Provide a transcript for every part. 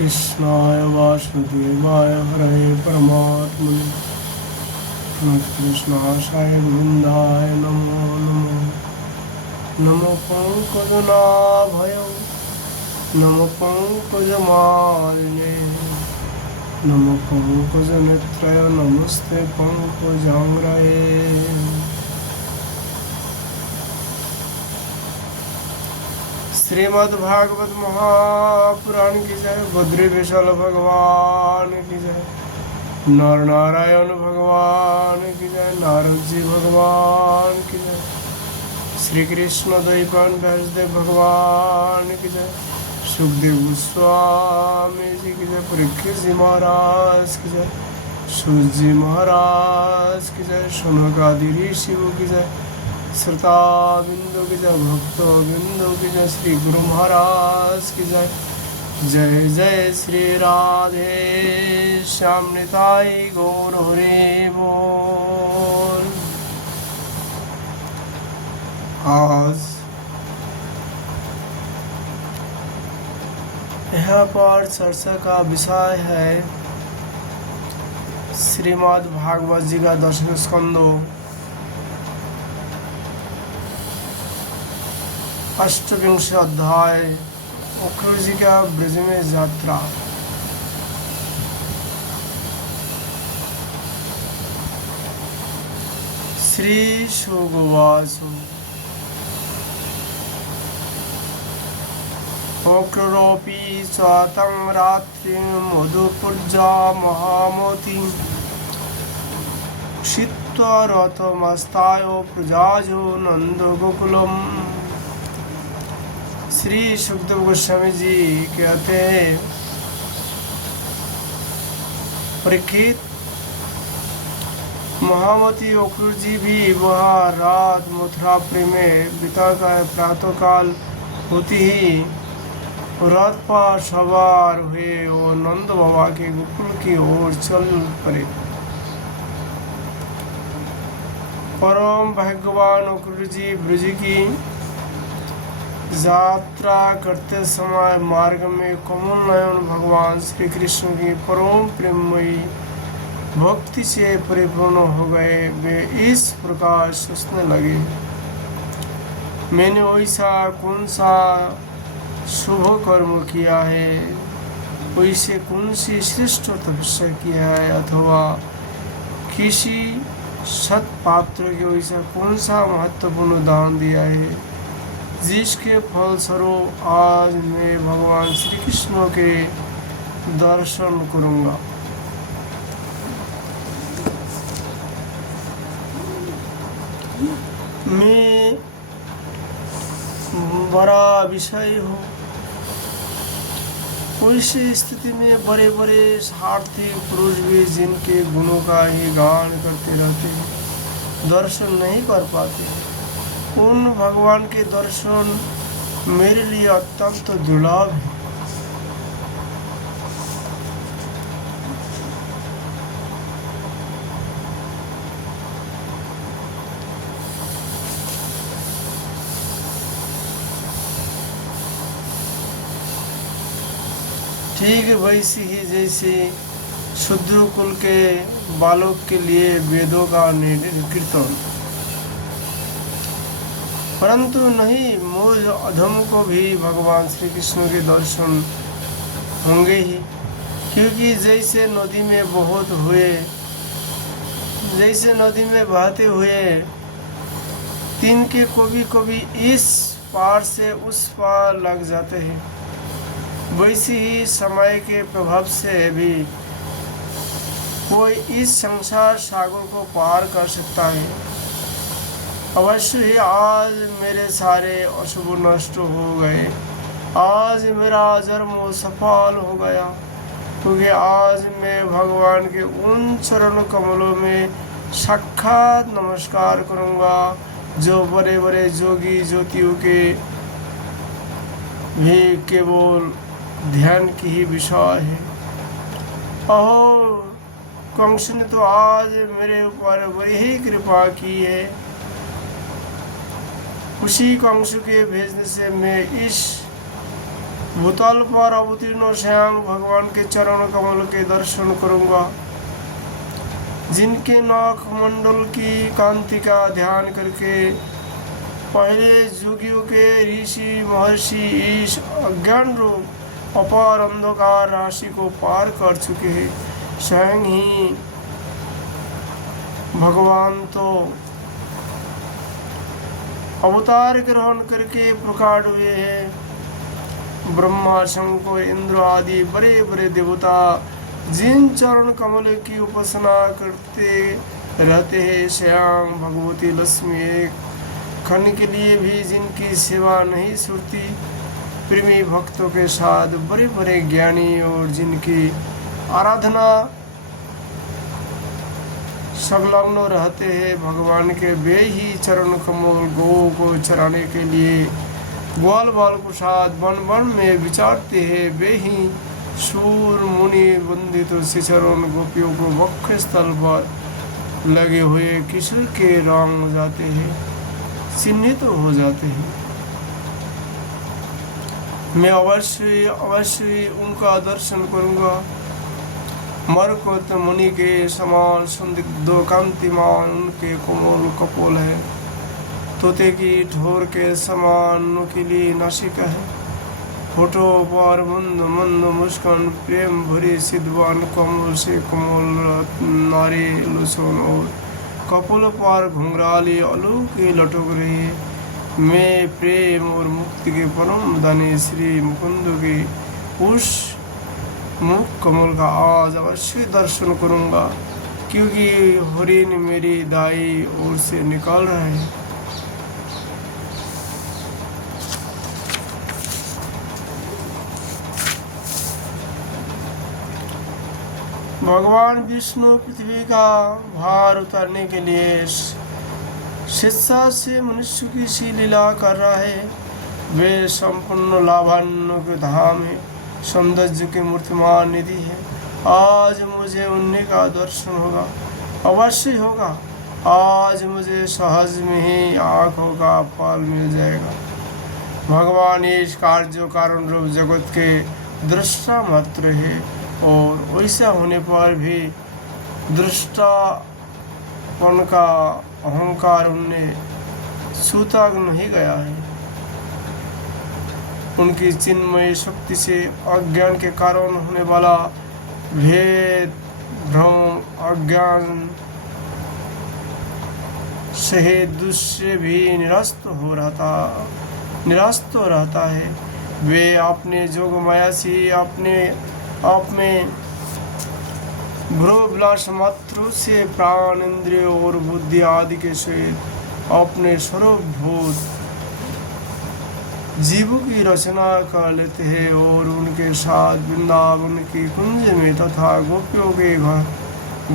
कृष्णाय वासुदेवाय हरे परमात्मने कृष्णाय गोविन्दाय नमो नमो नमो पंकजनाभय नमो पंकजमालिने नमो पंकजनेत्रय नमस्ते पंकजांग्रये। श्रीमद्भागवत महापुराण की जय। बद्री विशाल भगवान की जय। नर नारायण भगवान की जय। नारद जी भगवान की जय। श्री कृष्ण द्वैपायन व्यासदेव भगवान की जय। सुखदेव गोस्वामी जी की जय। परीक्षित जी महाराज की जय। सूत जी महाराज की जय। शौनक आदि ऋषियों की जय। श्रोता बिंदु की जय। भक्त बिंदु की जय। श्री गुरु महाराज की जय। जय जय श्री राधे श्याम निताई गौर हरि बोल। आज यहाँ पर चर्चा का विषय है श्रीमद् भागवत जी का 10वें स्कंदो 8वां अध्याय उक्र जी का ब्रज में यात्रा। श्री शुकवाच उक्रोपि स्वातं रात्रिं मधुपुर्जा महामोति क्षिप्त्वा रथमस्ताय प्रजाजो नंदगोकुलम्। श्री सुखदेव गोस्वामी जी कहते हैं, परीक्षित, महामती उक्र जी भी वह रात मथुरापुरी में बिताकर प्रातःकाल होती ही रथ पर सवार हुए और नंद बाबा के गोकुल की ओर चल पड़े। परम भाग्यवान उक्र जी ब्रज की यात्रा करते समय मार्ग में कमल नयन भगवान श्री कृष्ण की परम प्रेममयी भक्ति से परिपूर्ण हो गए। वे इस प्रकार सोचने लगे, मैंने वैसा कौन सा शुभ कर्म किया है, वैसे कौन सी श्रेष्ठ तपस्या किया है, अथवा किसी सत्पात्र के वैसा कौन सा महत्वपूर्ण दान दिया है, जिसके फलस्वरूप आज मैं भगवान श्री कृष्ण के दर्शन करूंगा। मैं बड़ा विषय हूँ। उसी स्थिति में बड़े बड़े स्वार्थी पुरुष भी जिनके गुणों का ही गान करते रहते हैं, दर्शन नहीं कर पाते। उन भगवान के दर्शन मेरे लिए अत्यंत दुर्लभ है। ठीक वैसे ही जैसे शूद्र कुल के बालक के लिए वेदों का कीर्तन, परंतु नहीं, मूल अधम को भी भगवान श्री कृष्ण के दर्शन होंगे ही। क्योंकि जैसे नदी में बहुत हुए, जैसे नदी में बहते हुए तिनके कभी कभी इस पार से उस पार लग जाते हैं, वैसे ही समय के प्रभाव से भी कोई इस संसार सागर को पार कर सकता है। अवश्य ही आज मेरे सारे अशुभ नष्ट हो गए, आज मेरा जन्म सफल हो गया, क्योंकि आज मैं भगवान के उन चरण कमलों में साक्षात नमस्कार करूंगा जो बड़े बड़े जोगी ज्योतियों के भी केवल ध्यान की ही विषय है। अहो, कंस ने तो आज मेरे ऊपर बड़ी ही कृपा की है। उसी कंस के भेजने से मैं इस भूतल पर अवतीर्ण श्याम भगवान के चरण कमल के दर्शन करूंगा, जिनके नाक मंडल की कांति का ध्यान करके पहले युगियों के ऋषि महर्षि ईश अज्ञान रूप अपार अंधकार राशि को पार कर चुके हैं। स्वयं ही भगवान तो अवतार ग्रहण करके प्रकट हुए हैं। ब्रह्मा शंकर इंद्र आदि बड़े बड़े देवता जिन चरण कमल की उपासना करते रहते हैं, श्याम भगवती लक्ष्मी एक क्षण के लिए भी जिनकी सेवा नहीं छूटती, प्रेमी भक्तों के साथ बड़े बड़े ज्ञानी और जिनकी आराधना संलग्न रहते हैं भगवान के, वे ही चरण कमल गौ को चराने के लिए ग्वाल बाल प्रसाद वन वन में विचारते हैं। वे ही सूर मुनि वंदित शिचरण गोपियों को वक्र स्थल पर लगे हुए किशोर के रंग हो जाते हैं, चिन्हित हो जाते हैं। मैं अवश्य उनका दर्शन करूंगा। मरकत मुनि के समान संदिग्ध कांतिमान उनके कोमल कपोल है, तोते की ठोर के समान नुकीली नासिका है, होठों पर मंद मंद मुस्कान प्रेम भरी सिद्धवान कमल से कोमल नारी लोचन और कपोल पर घुंघराली अलौकिक लटक रही है। मैं प्रेम और मुक्ति के परम दानी श्री मुकुंद के उस मुख कमल का आज अवश्य दर्शन करूंगा, क्योंकि हरिण मेरी दाई ओर से निकाल रहा है। भगवान विष्णु पृथ्वी का भार उतारने के लिए शिक्षा से मनुष्य की सी लीला कर रहा है। वे संपूर्ण लाभान्यों के धाम है, सौंदर्य की मूर्तिमान निधि है। आज मुझे उन्हीं का दर्शन होगा, अवश्य होगा। आज मुझे सहज में ही आँखों का पाल मिल जाएगा। भगवान इस कार्य कारण रूप जगत के दृष्टा मात्र है, और वैसा होने पर भी दृष्टापन का अहंकार उन्हें छूता नहीं गया है। उनकी चिन्मय शक्ति से अज्ञान के कारण होने वाला भेद भ्रम अज्ञान से दूसरे भी निरस्त रहता है। वे अपने जोग माया से अपने आप में भ्रूविलास मात्र से प्राण इंद्रिय और बुद्धि आदि के सहित अपने स्वरूपभूत जीवों की रचना कर लेते हैं, और उनके साथ वृंदावन की कुंज में तथा गोपियों के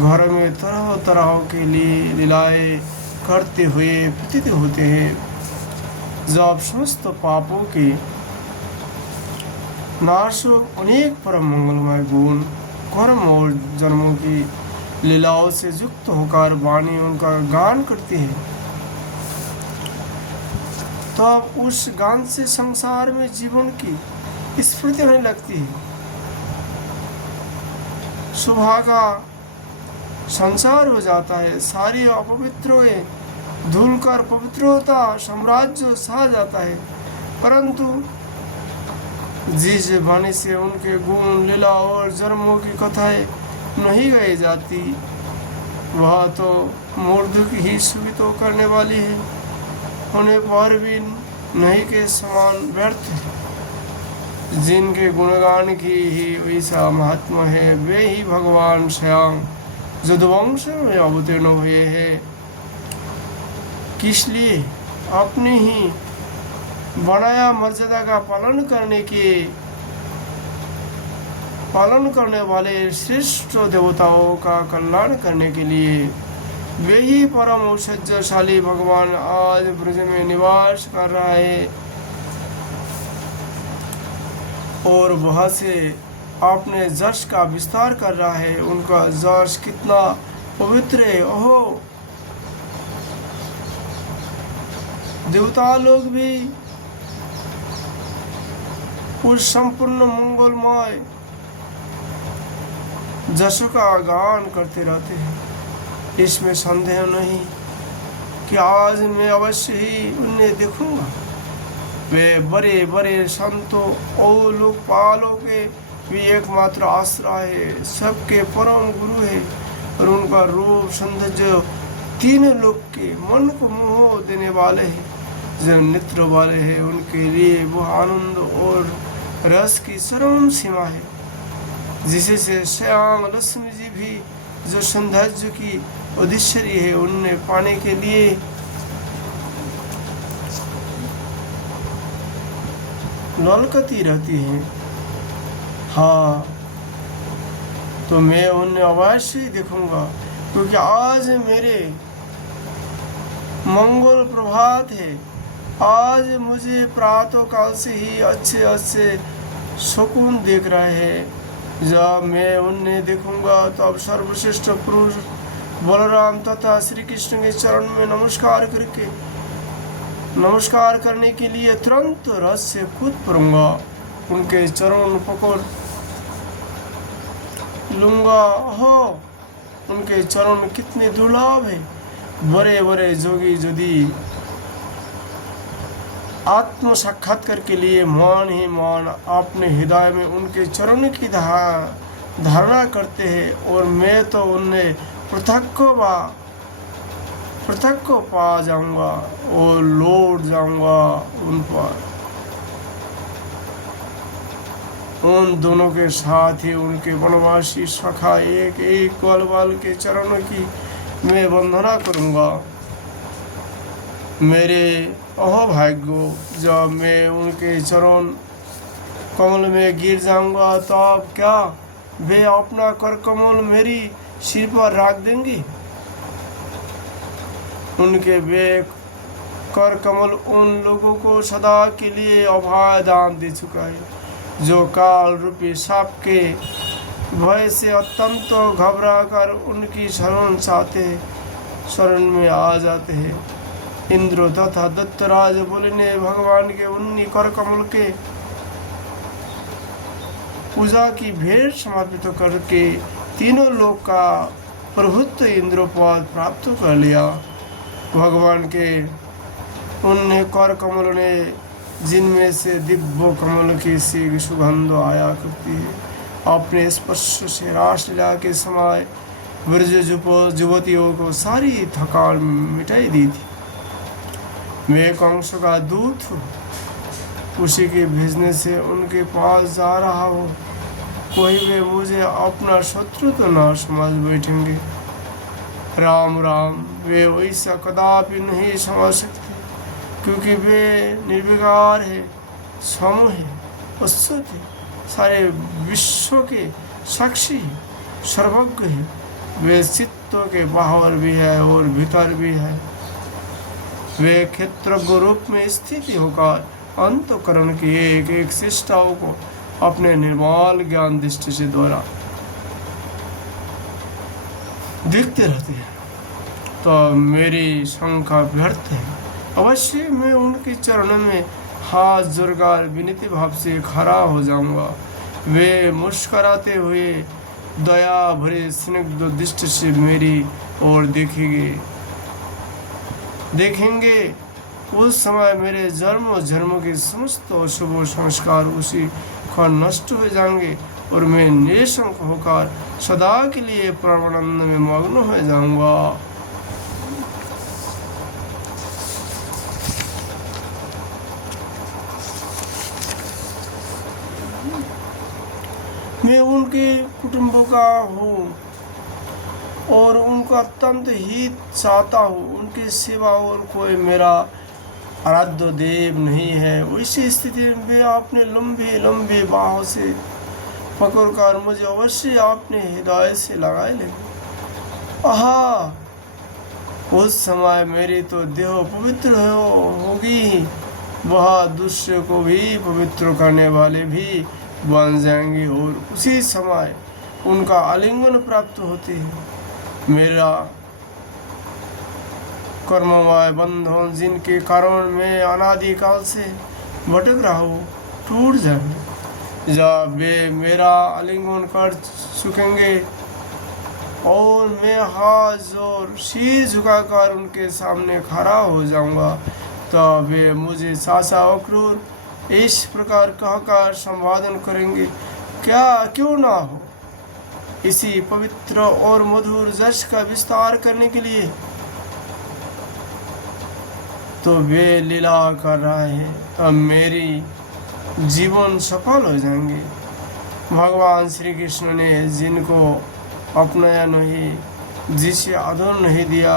घर में तरह तरह के लिए लीलाएं करते हुए प्रतीत होते हैं। जब समस्त पापों की नाश अनेक परम मंगलमय गुण कर्म और जन्मों की लीलाओं से युक्त होकर वाणी उनका गान करती है, तब तो उस गान से संसार में जीवन की स्फूर्ति होने लगती है। सुबह का संसार हो जाता है, सारी अपवित्र धूल कर पवित्रता साम्राज्य छा जाता है। परंतु जिस वाणी से उनके गुण लीला और जन्मों की कथाएं नहीं गाई जाती, वह तो मूर्धक ही सुवितो करने वाली है, होने पर भी नहीं के समान व्यर्थ है। जिनके गुणगान की ही वैसा महात्मा है, वे ही भगवान श्याम यदुवंश में अवतीर्ण हुए हैं। किस लिए? अपनी ही बनाया मर्यादा का पालन करने वाले श्रेष्ठ देवताओं का कल्याण करने के लिए। वे ही परम औषध्यशाली भगवान आज ब्रज में निवास कर रहा है, और वहां से अपने जश का विस्तार कर रहा है। उनका जश कितना पवित्र है! ओहो, देवता लोग भी उस संपूर्ण मंगलमय जश का गान करते रहते हैं। इसमें संदेह नहीं कि आज मैं अवश्य ही उन्हें देखूंगा। वे बड़े बड़े संतों और लोकपालों के भी एकमात्र आश्रय है, सबके परम गुरु है, और उनका रूप सौंदर्य तीनों लोक के मन को मोह देने वाले हैं। जो नेत्र वाले हैं उनके लिए वो आनंद और रस की चरम सीमा है, जिसे से श्याम लक्ष्मी जी भी जो सौंदर्य की उद्देश्यरी है, उन्हें पाने के लिए ललकती रहती हैं। हाँ, तो मैं उन्हें अवश्य ही देखूंगा, क्योंकि आज मेरे मंगल प्रभात है। आज मुझे प्रातः काल से ही अच्छे अच्छे सुकून देख रहे हैं। जब मैं उन्हें देखूंगा तब सर्वश्रेष्ठ पुरुष बलराम तथा श्री कृष्ण के चरण में नमस्कार करने के लिए तुरंत रस से कूद पड़ूंगा, उनके चरण पकड़ लूंगा। हो, उनके चरण कितने दुर्लभ है। बड़े बड़े जोगी यदि आत्म साक्षात्कार के लिए मान ही मान अपने हृदय में उनके चरण की धारणा करते हैं, और मैं तो उन्हें पृथक को पा जाऊंगा और लौट जाऊंगा उन पर। उन दोनों के साथ ही उनके वनवासी सखा एक एक ग्वाल के चरणों की मैं वंदना करूंगा। मेरे अहोभाग्यो, जब मैं उनके चरण कमल में गिर जाऊंगा तब क्या वे अपना कर कमल मेरी सिर पर रख देंगे? उनके वे कर कमल उन लोगों को सदा के लिए अभय दान दे चुका है, जो काल रूपी साप के भय से अत्यंत घबरा कर उनकी शरण में आ जाते हैं। इंद्र तथा दत्तराज बोले ने भगवान के उन्हीं कर कमल के पूजा की भेंट समर्पित करके तीनों लोक का प्रभुत्व इंद्रपद प्राप्त कर लिया। भगवान के उन कर कमलों ने, जिनमें से दिव्य कमल की सी सुगंध आया करती है, अपने स्पर्श से रासलीला के समय ब्रज युवतियों को सारी थकान मिटाई दी थी। मैं कंस का दूत हूँ, उसी के भेजने से उनके पास जा रहा हूँ। कोई वे मुझे अपना शत्रु तो ना समझ बैठेंगे। राम राम, वे वैसा कदापि नहीं समझ सकते, क्योंकि वे निर्विकार है, सम है, अश्वत है, सारे विश्व के साक्षी है, सर्वज्ञ है। वे चित्त के बाहर भी है और भीतर भी है। वे क्षेत्रज्ञ रूप में स्थित होकर अंतःकरण की एक एक शिष्टाओं को अपने निर्मल ज्ञान दृष्टि से द्वारा देखते रहते हैं। तो मेरी शंका व्यर्थ है। अवश्य मैं उनके चरणों में हाथ जोड़कर विनती भाव से खड़ा हो जाऊंगा। वे मुस्कुराते हुए दया भरे स्निग्ध दृष्टि से मेरी ओर देखेंगे। उस समय मेरे जन्म के समस्त शुभ संस्कार उसी को नष्ट हो जाएंगे और मैं निशंक होकर सदा के लिए परमानंद में मग्न हो जाऊंगा। मैं उनके कुटुंबों का हूँ और उनका अत्यंत हित चाहता हूँ। उनकी सिवा और कोई मेरा आराध्य देव नहीं है। वैसी स्थिति में वे अपने लंबे बाहों से पकड़कर मुझे अवश्य अपने हृदय से लगाए लेंगे। आहा, उस समय मेरी तो देह पवित्र होगी, वह दुष्य को भी पवित्र करने वाले भी बन जाएंगे और उसी समय उनका आलिंगन प्राप्त होते हैं। मेरा कर्ममय बंधन, जिनके कारण मैं अनादिकाल से भटक रहा हूँ, टूट जाएंगे। जब वे मेरा आलिंगन कर चुकेंगे और मैं हाथ जोर सिर झुकाकर उनके सामने खड़ा हो जाऊंगा, तब वे मुझे चाचा अक्रूर इस प्रकार कहकर संबोधन करेंगे, क्या क्यों ना हो, इसी पवित्र और मधुर जश का विस्तार करने के लिए तो वे लीला कर रहे हैं, तब मेरी जीवन सफल हो जाएंगे। भगवान श्री कृष्ण ने जिनको अपनाया नहीं, जिसे आदर नहीं दिया,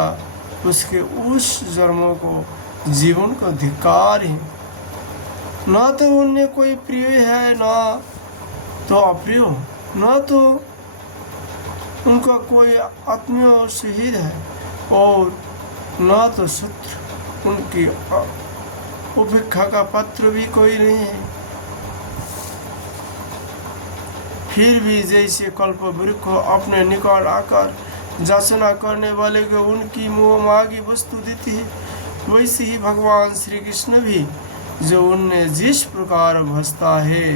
उसके उस जन्मों को जीवन का धिक्कार है। न तो उनमें कोई प्रिय है, न तो अप्रिय, न तो उनका कोई आत्मीय शहीद है और न तो शत्रु, उनकी उपेक्षा का पात्र भी कोई नहीं है। फिर भी जैसे कल्प वृक्ष अपने निकट आकर याचना करने वाले को उनकी मुँह मांगी वस्तु देती है, वैसे ही भगवान श्री कृष्ण भी जो उनने जिस प्रकार भजता है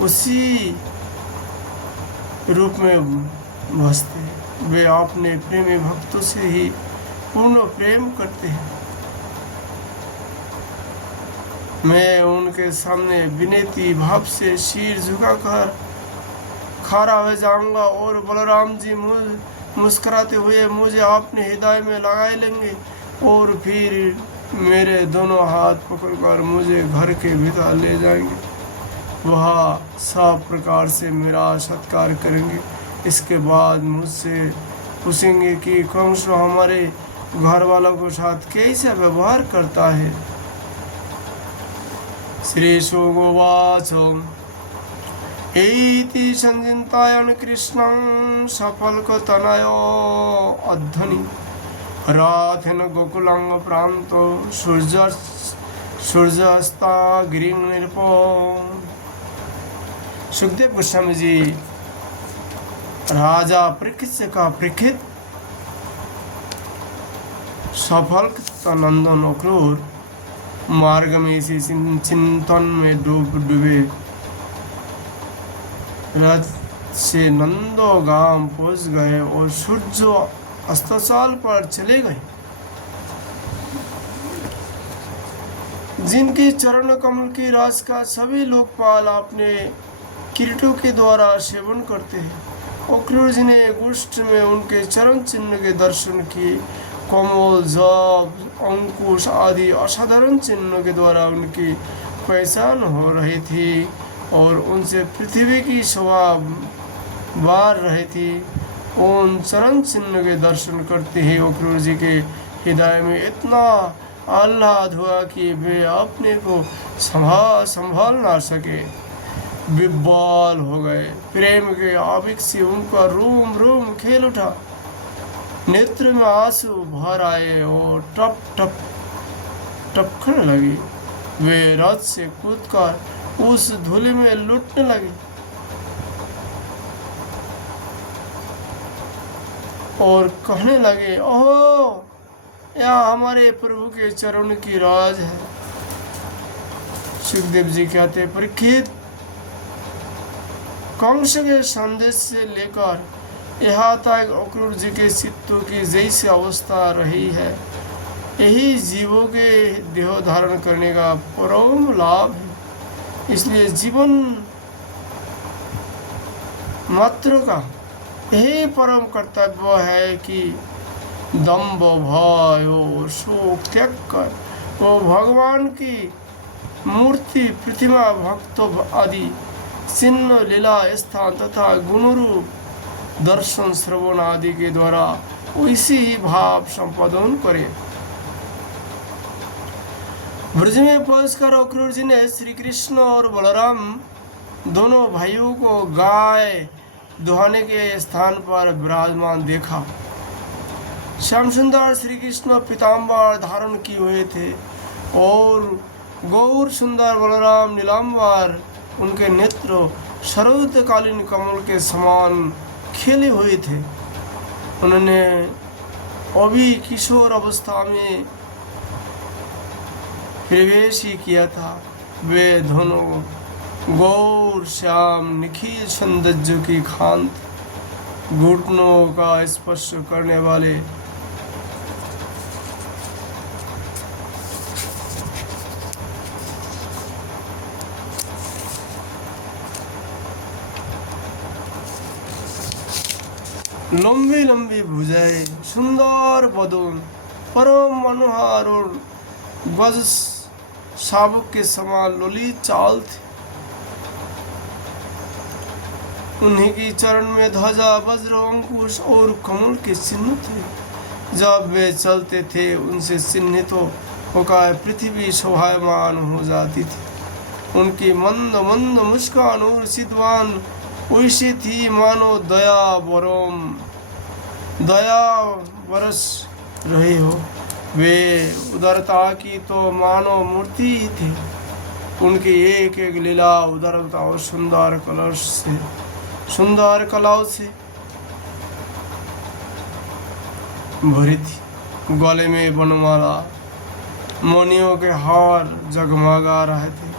उसी रूप में भजते हैं। वे अपने प्रेमी भक्तों से ही पूर्ण प्रेम करते हैं। मैं उनके सामने विनती भाव से सिर झुकाकर खड़ा हो जाऊंगा और बलराम जी मुस्कुराते हुए मुझे अपने हृदय में लगाए लेंगे और फिर मेरे दोनों हाथ पकड़कर मुझे घर के भीतर ले जाएंगे। वह सब प्रकार से मेरा सत्कार करेंगे। इसके बाद मुझसे पूछेंगे कि कंस हमारे घर वालों के साथ कैसे व्यवहार करता है। श्री शुगोवाच एति संचिंतायन् कृष्णं सफलकतनयो अध्वनि राथेन गोकुलं प्रान्तो सूर्यास्ता गिरिं नृपो। सुखदेव गोस्वामी जी राजा परीक्षित का परीक्षित सफलकतनंदन अक्रूर मार्ग में इसी चिंतन में डूबे रथ से नंदोगाम पहुंच गए और सूर्य अस्ताचल पर चले गए। जिनके चरण कमल के रस का सभी लोकपाल अपने किरीटों के द्वारा सेवन करते हैं। अक्रूर जी ने गोष्ठ में उनके चरण चिन्ह के दर्शन किए। कमल, जप, अंकुश आदि असाधारण चिन्ह के द्वारा उनकी पहचान हो रही थी और उनसे पृथ्वी की शोभा बार रही थी। उन चरण चिन्ह के दर्शन करते ही अक्रूर जी के हृदय में इतना आह्लाद हुआ कि वे अपने को संभाल ना सके, विब्बल हो गए। प्रेम के आवेग से उनका रोम रोम खेल उठा, नेत्र में आंसू भर आए और टप टप टपकने लगे। वे रथ से कूदकर उस धूलि में लुटने लगे और कहने लगे, ओहो, यह हमारे प्रभु के चरण की राज है। सुखदेव जी कहते, परीक्षित, कंस के संदेश से लेकर यहाँ तक अक्रूर जी के चित्तों की जैसी अवस्था रही है, यही जीवों के देह धारण करने का परम लाभ है। इसलिए जीवन मात्र का यही परम कर्तव्य है कि दम्भ, भय और शोक त्याग कर वो भगवान की मूर्ति, प्रतिमा, भक्तों आदि चिन्ह, लीला स्थान तथा गुणरूप दर्शन, श्रवण आदि के द्वारा उसी ही भाव संपादन करे। ब्रज में पहुंचकर अक्रूर जी ने श्री कृष्ण और बलराम दोनों भाइयों को गाय दुहाने के स्थान पर विराजमान देखा। श्याम सुंदर श्री कृष्ण पीताम्बर धारण किए हुए थे और गौर सुंदर बलराम नीलांबर, उनके नेत्र शरदकालीन कमल के समान खिले हुए थे। उन्होंने अभी किशोर अवस्था में प्रवेश ही किया था। वे दोनों गौर श्याम निखिल सौंदर्य की खांत, घुटनों का स्पर्श करने वाले लंबी लंबी भुजाएं, सुंदर बदन, परम मनोहर और गज शावक के समान ललित चाल थे। उन्हीं की चरण में ध्वजा, वज्र, अंकुश और कमल के चिन्ह थे। जब वे चलते थे उनसे चिन्हित होकर पृथ्वी शोभायमान हो जाती थी। उनकी मंद मंद मुस्कान और सिद्धवान वैसी थी मानो दया बरस रही हो। वे उदारता की तो मानो मूर्ति ही थी। उनकी एक एक लीला उदारता और सुंदर कलाओं से भरी थी। गले में बनमाला, मणियों के हार जगमगा रहे थे।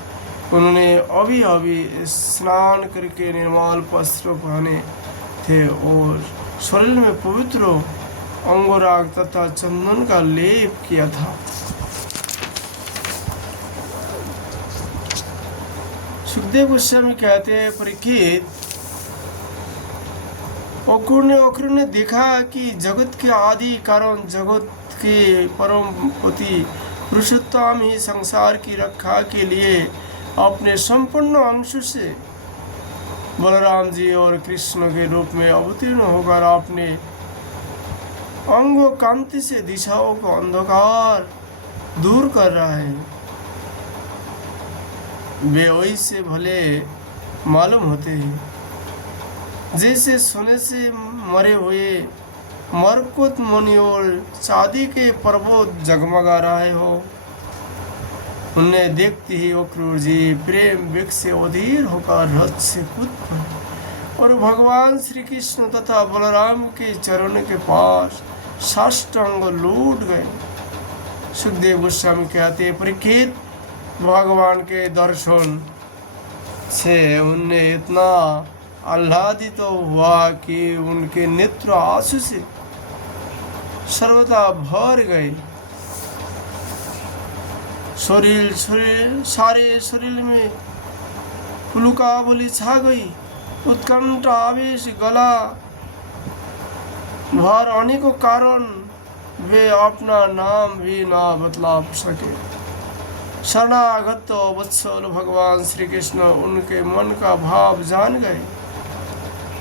उन्होंने अभी अभी स्नान करके निर्मल वस्त्र पहने थे और शरीर में पवित्र अंगराग तथा चंदन का लेप किया था। सुखदेव गोस्वामी कहते हैं, परीक्षित, अक्रूर ने देखा कि जगत के आदि कारण, जगत के परम पति पुरुषोत्तम ही संसार की रक्षा के लिए अपने संपूर्ण अंश से बलराम जी और कृष्ण के रूप में अवतीर्ण होकर अपने अंगों कांति से दिशाओं को अंधकार दूर कर रहा है। वे वैसे भले मालूम होते हैं जैसे सोने से मरे हुए मरकुट मुनि और चांदी के पर्वत जगमगा रहे हो। उन्हें देखते ही अक्रूर जी प्रेम वेग से अधीर होकर रथ से कूद पड़े और भगवान श्री कृष्ण तथा बलराम के चरणों के पास साष्टांग लौट गए। सुखदेव गोस्वामी कहते, परीक्षित, भगवान के दर्शन से उन्हें इतना आह्लादित हुआ कि उनके नेत्र आंसू से सर्वथा भर गए। सारे शरीर में पुलकावली छा गई। उत्कंठ आवेश गला भर अनेकों कारण वे अपना नाम भी ना बतला सके। शरणागत वत्सल भगवान श्री कृष्ण उनके मन का भाव जान गए।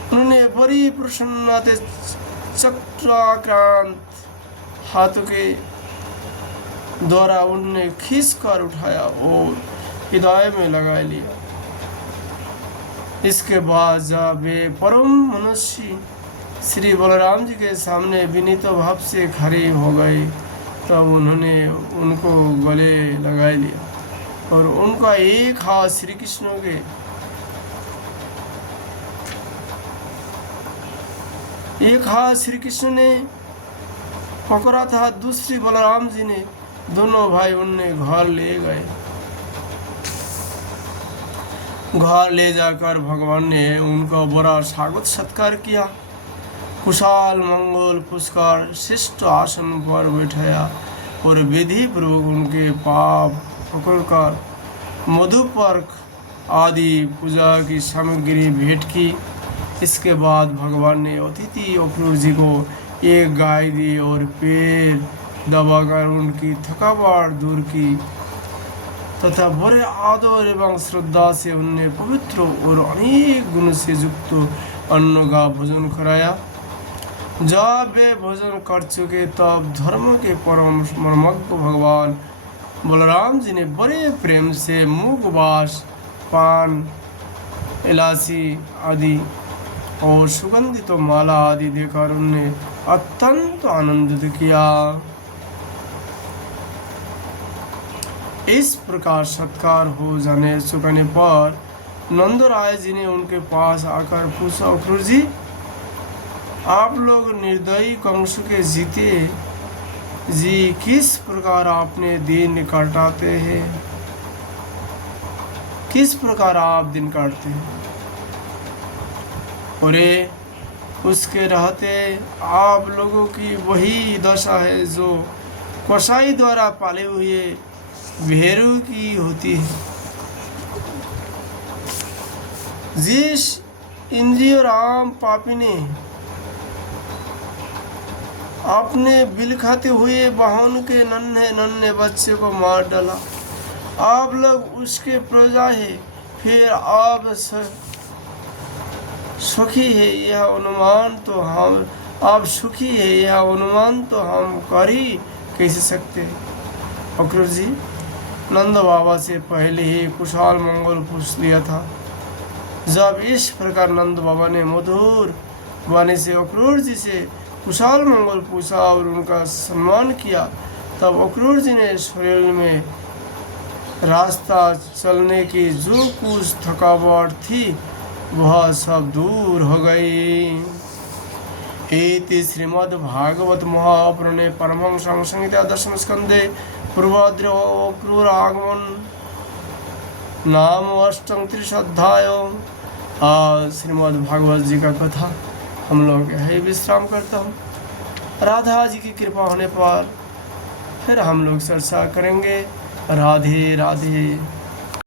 उन्होंने बड़ी प्रसन्नता चक्राक्रांत हाथों के द्वारा उन्हें खींच कर उठाया और हृदय में लगा लिया। इसके बाद जब वे परम मनुष्य श्री बलराम जी के सामने विनीत भाव से खड़े हो गए तब उन्होंने उनको गले लगा लिया और उनका एक हाथ श्री कृष्ण के श्री कृष्ण ने पकड़ा था, दूसरी बलराम जी ने। दोनों भाई उन्हें घर ले गए। घर ले जाकर भगवान ने उनका बड़ा स्वागत सत्कार किया। कुशाल मंगल पुष्कर श्रेष्ठ आसन पर बैठाया और विधि पूर्वक उनके पाप पकड़कर मधुपर्क आदि पूजा की सामग्री भेंट की। इसके बाद भगवान ने अतिथि अक्रूर जी को एक गाय दी और पैर दबाकर उनकी थकावट दूर की तथा बड़े आदर एवं श्रद्धा से उन्हें पवित्र और अनेक गुण से युक्त अन्न का भोजन कराया। जब वे भोजन कर चुके तब धर्म के परम मर्मज्ञ भगवान बलराम जी ने बड़े प्रेम से मूंगबास, पान, इलायची आदि और सुगंधित माला आदि देकर उन्हें अत्यंत आनंदित किया। इस प्रकार सत्कार हो जाने चुकाने पर नंदराय जी ने उनके पास आकर पूछा, अक्रूर जी, आप लोग निर्दयी कंस के जीते जी किस प्रकार आपने दिन काटाते हैं? किस प्रकार आप दिन काटते हैं। और ये उसके रहते आप लोगों की वही दशा है जो कसाई द्वारा पाले हुए भेड़ों की होती है। जिस इंद्रिय राम पापी ने अपने बिलखाते हुए वाहन के नन्हे नन्हे बच्चे को मार डाला, आप लोग उसके प्रजा है, फिर आप सुखी है यह अनुमान तो हम आप सुखी है यह अनुमान तो हम कर ही कैसे सकते हैं। अक्रूर जी नंद बाबा से पहले ही कुशल मंगल पूछ लिया था। जब इस प्रकार नंद बाबा ने मधुर वाणी से अक्रूर जी से कुशल मंगल पूछा और उनका सम्मान किया, तब अक्रूर जी ने शरीर में रास्ता चलने की जो कुछ थकावट थी वह सब दूर हो गई। इति श्रीमद् भागवत महापुराणे परमहंस संहिता दशम स्कंदे पूर्वाद्र अक्रूर आगमन नाम अष्टम अध्याय। आज श्रीमद् भागवत जी का कथा हम लोग यही विश्राम करता हूँ। राधा जी की कृपा होने पर फिर हम लोग चर्चा करेंगे। राधे राधे।